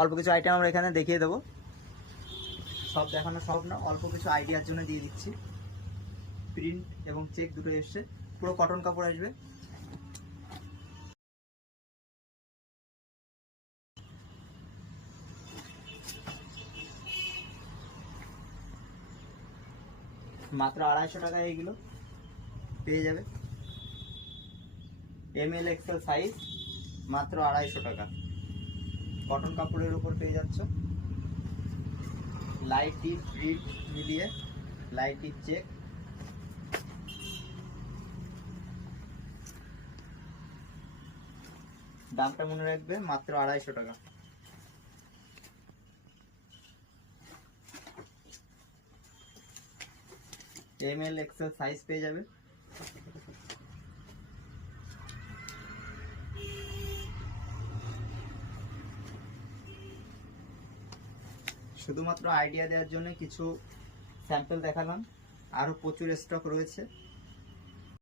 অল্প কিছু আইটেম আমরা এখানে দেখিয়ে দেবো, সব দেখানো সব না, অল্প কিছু আইডিয়ার জন্য দিয়ে দিচ্ছি। প্রিন্ট এবং চেক দুটো এসছে, পুরো কটন কাপড় আসবে। মাত্র 250 টাকায় এইগুলো পেয়ে যাবে। ML XL সাইজ, মাত্র 250 টাকা। কটন কাপড়ের উপর পেয়ে যাচ্ছ, লাইট ডিপ প্রিন্ট মিলিয়ে, লাইট ডিপ চেক। দামটা মনে রাখবে, মাত্র 250 টাকা। ML XL সাইজ পেয়ে যাবে। শুধুমাত্র আইডিয়া দেওয়ার জন্য কিছু স্যাম্পল দেখালাম, আরও প্রচুর স্টক রয়েছে।